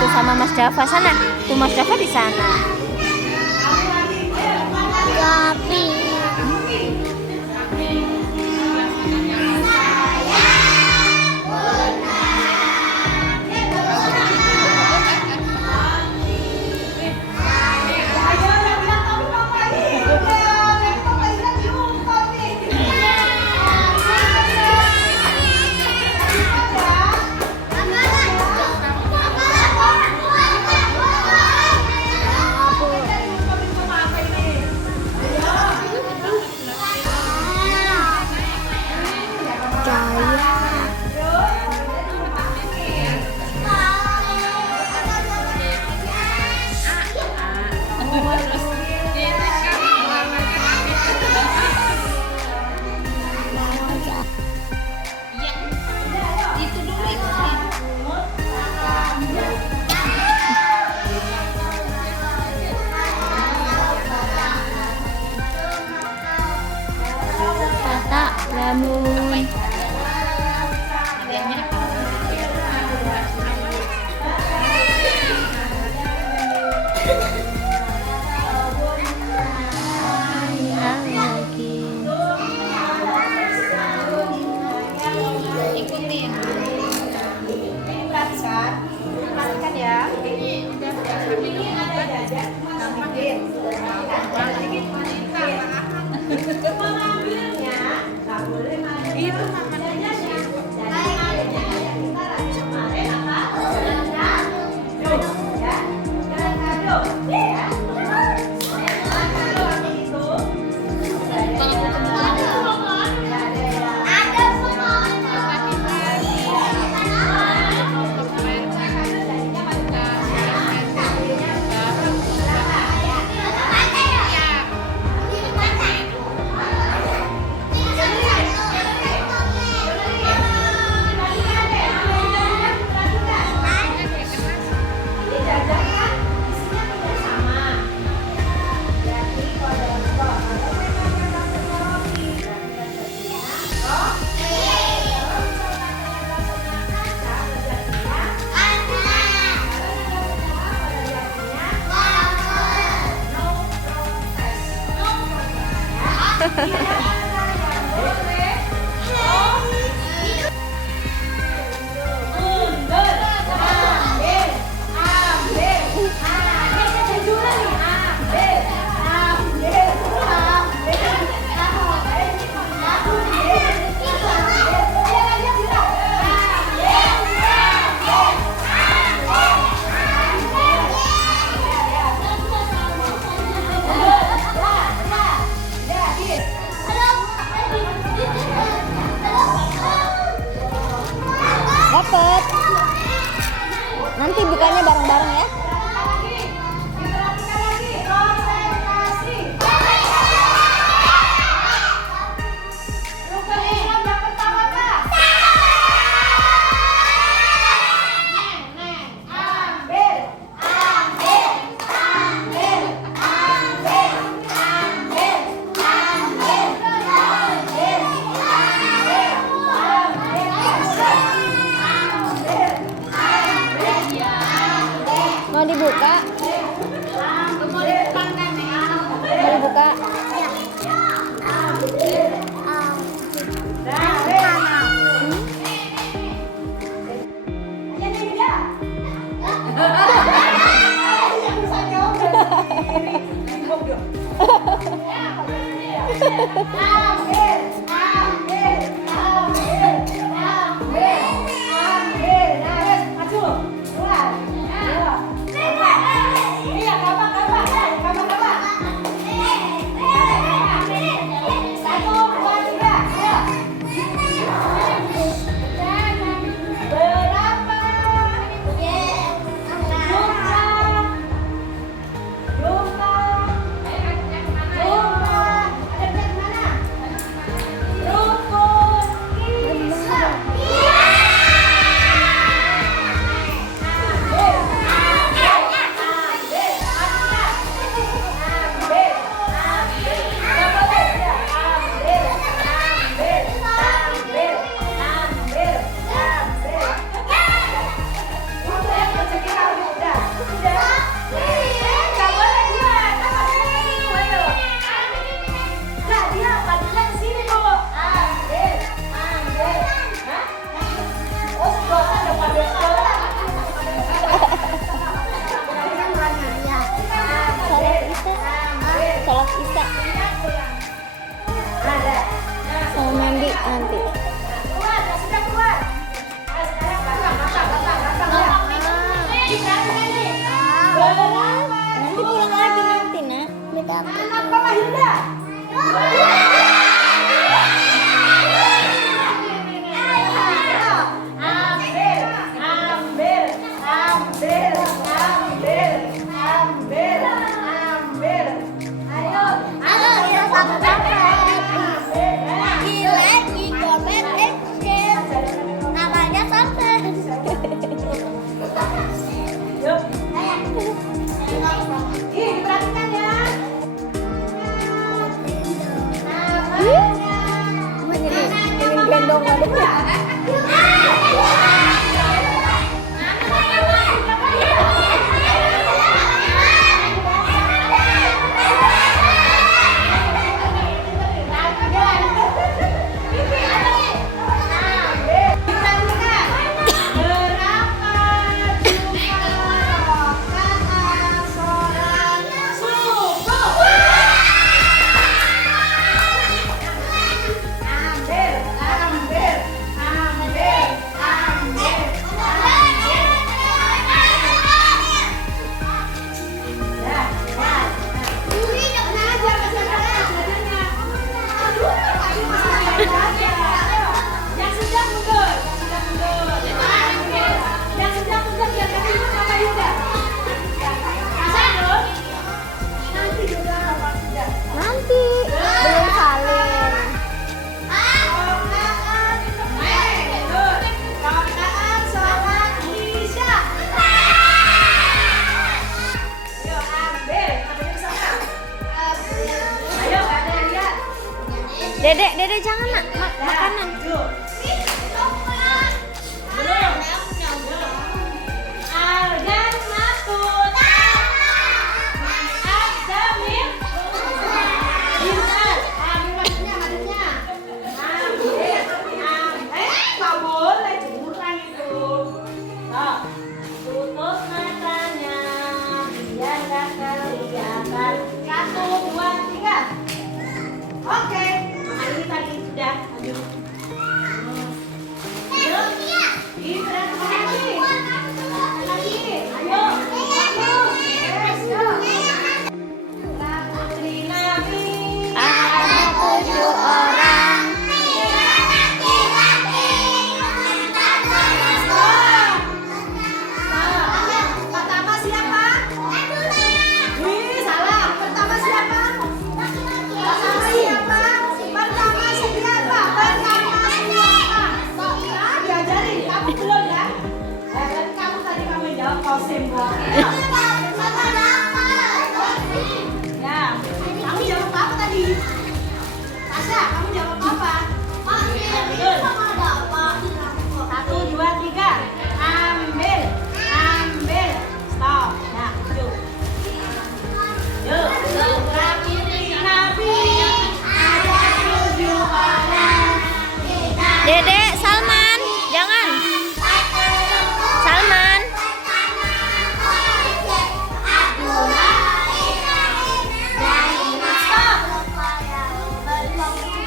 tuh sama Mas Dava sana. Tuh Mas Dava di sana. Tapi kata lamun Perhatikan ya. Itu gendong adiknya. Nanti belum salin. Dedek jangan nak makanan. Oke, ini tadi sudah. Aduh. Ini sudah lagi. Ayo. Let's go. Putri Nabi. Ada 7 orang. Pertama siapa? Wih, salah. Pertama siapa? Pertama siapa? Pertama siapa? Pertama siapa? Ya, diajarin. Kamu belum ya? Berarti kamu tadi kamu jawab Kosim. Ya. Kamu jawab apa tadi? Tasya, kamu jawab apa? Betul. 1, 2, 3. Ambil. Ambil. Stop. Nah, yuk. Yuk. Putri Nabi. Ada 7 orang. Dedek, Salman, jangan. Salman.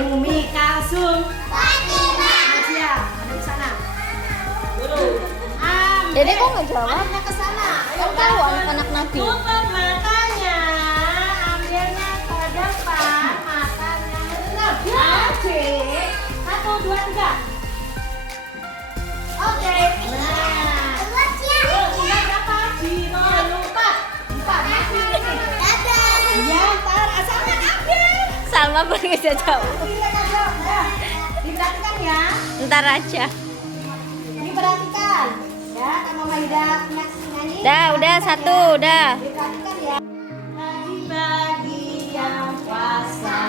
Umi Kalsum. Asia, ada di sana. Dulu. Dedek kok nggak jawab? Ambilnya ke sana. Kan tahu anak Nabi. Tutup matanya. Ambilnya ke depan. Matanya. Adik. 1, 2, 3. Oke. Nah. Tinggal berapa? Jangan lupa. 4. Masih ini. Ya, ntar asalkan ambil. Salma pergi jauh. Lihat aja. Nah, diperhatikan ya. Ntar aja. Diperhatikan. Ya, sama Maida nyanyi. Udah 1, udah. Diperhatikan ya. Bagi yang puasa,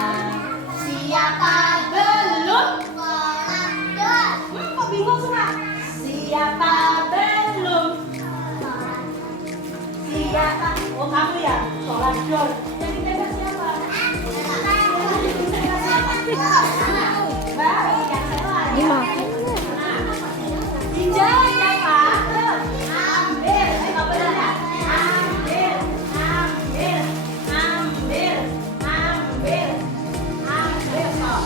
siapa belum? Kok bingung semua? Siapa belum? Siapa? Oh kamu ya, sholat dor. Jadi beda siapa? Baik, yang salah ya. Dimakan. Tinjau siapa? Ambil. Ayo benar ya? Ambil. Ambil. Ambil. Ambil. Ambil. Stop.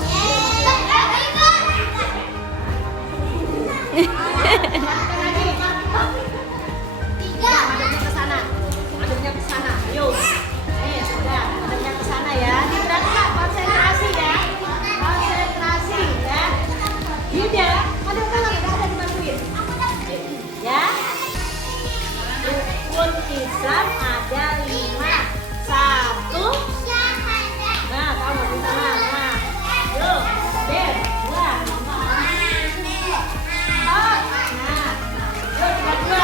Masukkan lagi. Aduknya ke sana. Aduknya ke sana. Yuk. Sudah. Aduknya ke sana ya. Diperhatikan. Konsentrasi ya. Konsentrasi ya. Yuda. Adukkan lagi. Ada dibantuin. Ya. Rukun Islam ada 5. 1. Nah, kamu di sana. Nah. Yuk. Ber. 2. Nah. Yuk, 2.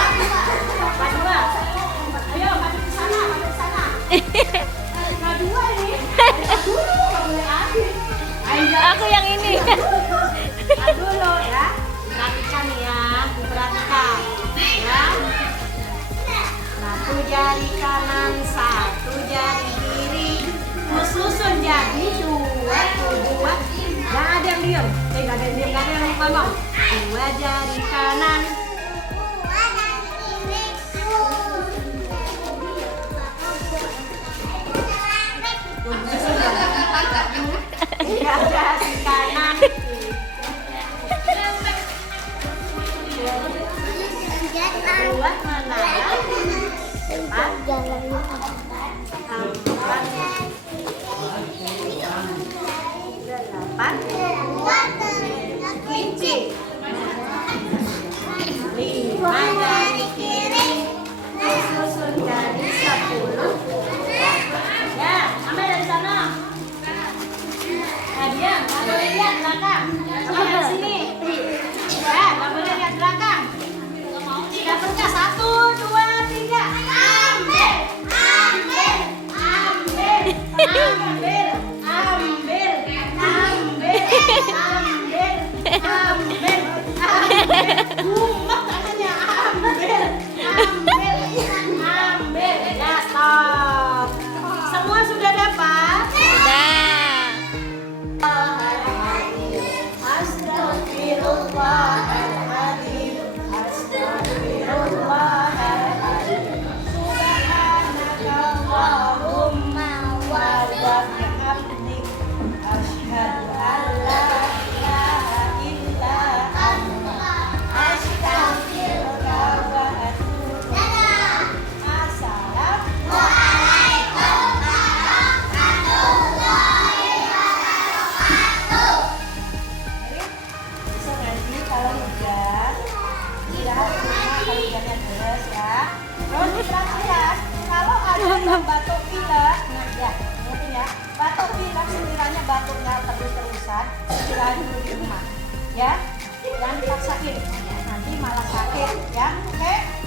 Ayo, maju ke sana, maju ke sana. Maju ini. Dulu, nggak boleh habis. Ayo, Aku yang ini. Ayo, ngomong. 2 jari kanan. Tiga jari kanan. Buat mana? 4. Jalan. 8. Kelinci. 5 jari kiri. Disusun jadi 10. Ya, ambil dari sana. Nah, dia nggak boleh lihat belakang. Coba dari sini. Ya, nggak boleh lihat belakang. Sudah pecah 1, 2, 3. Ambil, ambil, ambil, ambil, ambil, ambil, ambil, ambil, ambil. Gumek tangannya. Ambil, ambil, ambil. Ya, stop. Semua sudah dapat? Udah. Astagfirullahaladzim, astagfirullahaladzim. Subhanakallahumma wa bihamdik, asyhadu an la ilaha illa anta, astaghfiruka wa atubu ilaik. Assalamualaikum warahmatullahi wabarakatuh. Besok nanti kalau hujan, istirahat di rumah kalau hujannya deras ya. Terus istirahat. Kalau ada yang batuk pilek, nah ya, ingetin ya, batuk pilek sekiranya batuknya terus-terusan, istirahat dulu di rumah, ya, jangan dipaksain, nanti malah sakit, ya, oke?